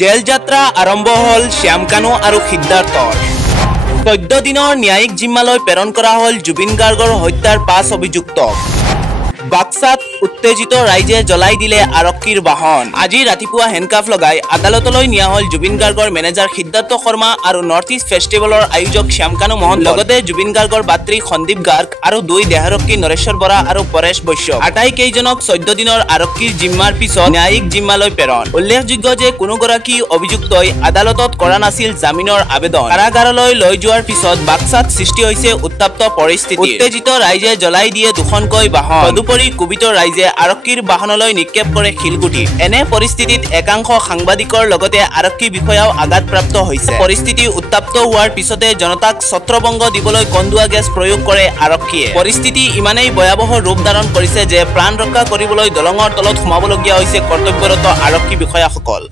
gel যাত্ৰা আৰম্ভ হ'ল শ্যামকানু আৰু সিদ্ধাৰ্থৰ 14 দিনৰ ন্যায়িক জিম্মালৈ প্ৰেৰণ কৰা হ'ল জুবিন গাৰ্গৰ হত্যাৰ 5 অভিযুক্তক বাক্সাত উত্তেজিত ৰাইজে জ্বলাই দিলে আৰক্ষীৰ বাহন আজি ৰাতিপুৱা হেণ্ডকাফ লগাই আদালতলৈ নিয়া হ'ল জুবিন গাৰ্গৰ মেনেজাৰ সিদ্ধাৰ্থ শৰ্মা আৰু নৰ্থ ইষ্ট ফেষ্টিভেলৰ আয়োজক শ্যামকানু মহন্ত লগতে জুবিন গাৰ্গৰ বাত্ৰী সন্দীপ গাৰ্গ আৰু দুই দেহাৰক্ষী নৰেশ্বৰ বৰা আৰু পৰেশ বৈশ্য আটাইকেইজনক 14 দিনৰ আৰক্ষীৰ জিম্মাৰ পিছত ন্যায়িক জিম্মালৈ প্ৰেৰণ উল্লেখযোগ্য যে কোনোগৰাকী অভিযুক্তই আদালতত কৰা নাছিল জামিনৰ আবেদন কাৰাগাৰলৈ লৈ যোৱাৰ পিছত বাক্সাত সৃষ্টি হৈছে উত্তাপ্ত পৰিস্থিতি উত্তেজিত ৰাইজে জ্বলাই দিয়ে দুখনকৈ বাহন কুবিত ৰাইজে আৰক্ষীৰ বাহনলৈ নিক্ষেপ কৰে শিলগুটি এনে পৰিস্থিতিত একাংশ সাংবাদিকৰ লগতে আৰক্ষী বিষয়াও আঘাতপ্ৰাপ্ত হৈছে পৰিস্থিতি উত্তাপ্ত হোৱাৰ পিছতে জনতাক ছত্ৰভংগ দিবলৈ কন্দুৱা গেছ প্ৰয়োগ কৰে আৰক্ষীয়ে পৰিস্থিতি ইমানেই ভয়াৱহ ৰূপ ধাৰণ কৰিছে যে প্ৰাণ ৰক্ষা কৰিবলৈ দলঙৰ তলত সোমাবলগীয়া হৈছে কৰ্তব্যৰত আৰক্ষী বিষয়াসকল